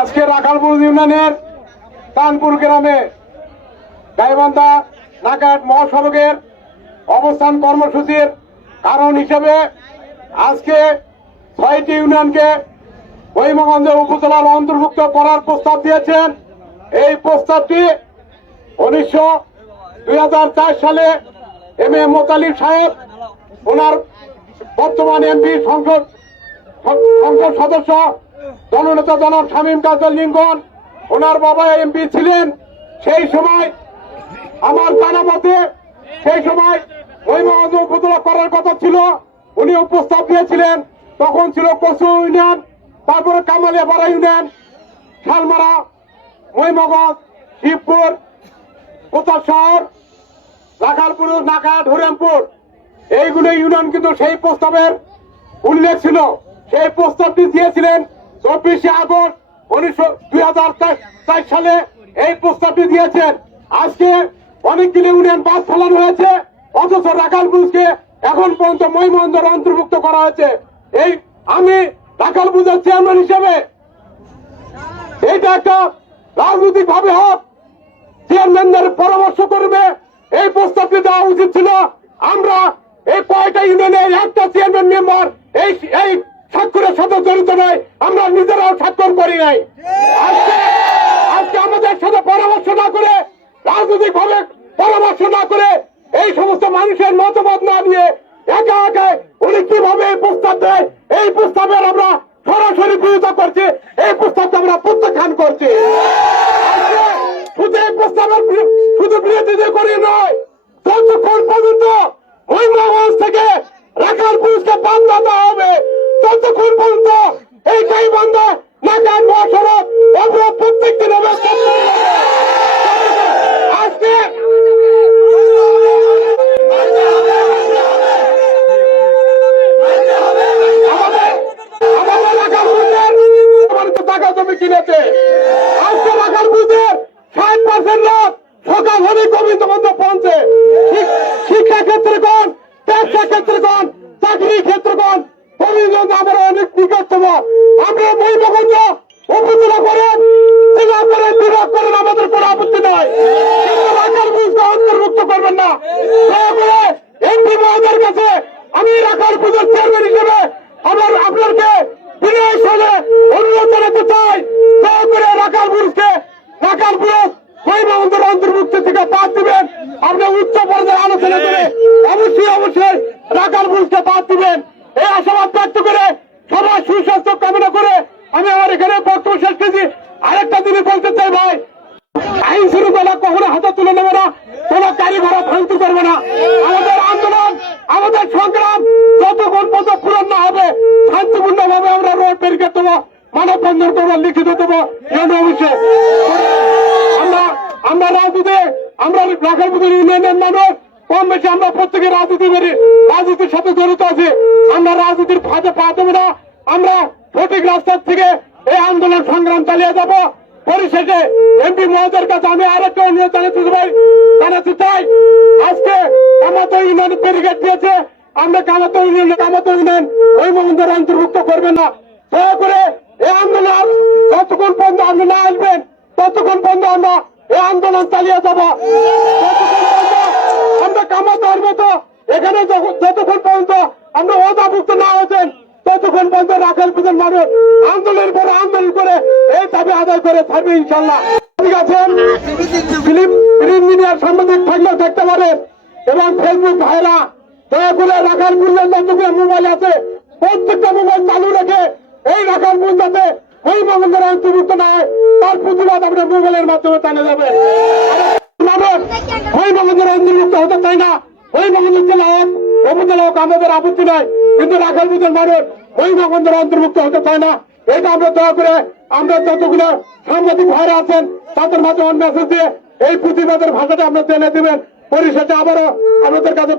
আজকে রাখালপুর ইউনিয়নের কানপুর গ্রামে গাইবান্ধা নাকাট মহাসড়কের অবস্থান কর্মসূচির কারণ হিসেবে আজকে ৬টি ইউনিয়নকে মহিমাগঞ্জ উপজেলার অন্তর্ভুক্ত করার প্রস্তাব দিয়েছেন। এই প্রস্তাবটি 2004 সালে এম.এ. মোতালিব সাহেব ওনার বর্তমান এমপি সংসদ সদস্য জননেতা জনাব শামীম কাজল লিঙ্কন, ওনার বাবা এমপি ছিলেন। সেই সময় আমার জানা মতে সেই সময় মহিমাগঞ্জ উপজেলা করার কথা ছিল, উনি প্রস্তাব দিয়েছিলেন। তখন ছিল কচু ইউনিয়ন, তারপরে কামালিয়াপাড়া ইউনিয়ন, শালমারা, মহিমাগঞ্জ, শিবপুর, কোথাও শহর, রাখালপুর, নাকাট, হরিরামপুর, এইগুলো ইউনিয়ন কিন্তু সেই প্রস্তাবের উল্লেখ ছিল। সেই প্রস্তাবটি দিয়েছিলেন 24শে আগস্ট 2004 সালে এই প্রস্তাবটি দিয়েছেন। আজকে অনেকগুলি ইউনিয়ন বাদ ফেলানো হয়েছে, অথচ রাখালপুরকে এখন পর্যন্ত মহিমাগঞ্জের অন্তর্ভুক্ত করা হয়েছে। এই আমি রাখালপুরের চেয়ারম্যান হিসেবে এইটা একটা রাজনৈতিক ভাবে হোক, চেয়ারম্যানদের পরামর্শ করবে এই প্রস্তাবটি দেওয়া উচিত ছিল। আমরা এই কয়টা ইউনিয়নের একটা চেয়ারম্যান মেম্বার এই স্বাক্ষরের সাথে জড়িত নয়, আমরা নিজেরাও স্বাক্ষর করি নাই। আজকে আমাদের সাথে পরামর্শ না করে, রাজনৈতিক ভাবে পরামর্শ না করে, এই সমস্ত মানুষের মতামত না নিয়ে একা একা উনি কিভাবে এই প্রস্তাব দেয়, এই প্রস্তাবের আমরা সরাসরি বিরোধিতা করছি, এই প্রস্তাবটা আমরা প্রত্যাখ্যান করছি। শুধু এই প্রস্তাবের শুধু বিরোধিতা করি নয়, যতক্ষণ পর্যন্ত মহিমাগঞ্জ থেকে রাখালপুরকে বাদ না দেওয়া হবে, ততক্ষণ পর্যন্ত এই গাইবান্ধা নাকাট মহাসড়ক অবরোধ প্রত্যেক দিন হবে। আজকে আমাদের রাখালপুরের টাকা জমি কিনেছে। আজকে রাখালপুরের 60% লোক সকাল হলে গোবিন্দ বন্ধ পৌঁছে। শিক্ষা ক্ষেত্রে কোন, ব্যবসা ক্ষেত্রে কোন, চাকরি ক্ষেত্রে কোন, গোবিন্দগঞ্জ আমরা অনেক নিকটতম। আমরা মহিমাগঞ্জ উপজেলা করেন, জেলা করেন, বিভাগ করেন, আমাদের কোনো আপত্তি নাই, কিন্তু রাখালপুরকে অন্তর্ভুক্ত করবেন না। দয়া করে এমপি মহোদয়ের কাছে আমি রাখালপুরের চেয়ারম্যান হিসেবে আপনাকে বিনয়ের সঙ্গে অনুরোধ জানাতে চাই, দয়া করে রাখালপুরকে মহিমাগঞ্জের অন্তর্ভুক্ত থেকে বাদ দিবেন। আপনি উচ্চ পর্যায়ে আলোচনা করে অবশ্যই রাখালপুরকে বাদ দিবেন, এই আশাবাদ ব্যক্ত করে সবার সুস্বাস্থ্য কামনা করে আমি আমার এখানে বক্তব্য শেষ করছি। আরেকটা জিনিস বলতে চাই ভাই, আইন শৃঙ্খলা কখনো হাতে তুলে নেবে না, কোন গাড়ি ঘোড়া ভাঙচুর করবে না। আমাদের আন্দোলন, আমাদের সংগ্রাম যতক্ষণ পর্যন্ত পূরণ না হবে, শান্তিপূর্ণ ভাবে আমরা রোড ব্যারিকেড দেবো, মানববন্ধন করবো, লিখিত দেবো। অবশ্যই আমরা রাজনীতি, আমরা রাখালপুর ইউনিয়নের মানুষ কম বেশি আমরা প্রত্যেকে রাজনীতির সাথে জড়িত আছি। আমরা রাজনীতির ফাঁদে পা দেবো না, আমরা সঠিক রাস্তার থেকে এই আন্দোলন সংগ্রাম চালিয়ে যাব। পরিশেষে এমপি মহোদয়ের কাছে আমি আরেকটা অনুরোধ জানাতে চাই, আজকে কামাতো ইউনিয়ন ব্যারিকেড দিয়েছে, আমরা কামাতো ইউনিয়ন মহিমাগঞ্জের অন্তর্ভুক্ত করবেন না। দয়া করে এই আন্দোলন যতক্ষণ পর্যন্ত আপনি না আসবেন, ততক্ষণ পর্যন্ত আমরা এই আন্দোলন চালিয়ে যাব। আমরা কামাতোর মতো এখানে যতক্ষণ পর্যন্ত আমরা ওদাভুক্ত না হচ্ছেন, ততক্ষণ পর্যন্ত রাখালপুরের মানুষ আন্দোলনের পরে আন্দোলন করে এই দাবি আদায় করে থাকবে ইনশাল্লাহ। ঠিক আছে, ফিল্ম ইঞ্জিনিয়ার সাংবাদিক থাকলেও দেখতে পারেন, এবং ফেসবুক ভাইরা দয়া করে রাখালপুরের যতগুলো মোবাইল আছে প্রত্যেকটা মোবাইল চালু রেখে এই রাখালপুর যাতে মহিমাগঞ্জের অন্তর্ভুক্ত না হয় তার প্রতিবাদ আমরা মোবাইলের মাধ্যমে জানিয়ে যাবেন। মহিমাগঞ্জের অন্তর্ভুক্ত হতে চাই না, মহিমাগঞ্জ জেলা হোক, উপজেলা হোক, আমাদের আপত্তি নাই, কিন্তু রাখালপুরের মানুষ মহিমাগঞ্জের অন্তর্ভুক্ত হতে চায় না। এটা আমরা দয়া করে আমরা যতগুলো সাংবাদিক ভাইরা আছেন তাদের মাধ্যমে মেসেজ দিয়ে এই প্রতিবাদের ভাষাটা আমরা জেনে দিবেন। পরিশেষে আবারও আমাদের কাছে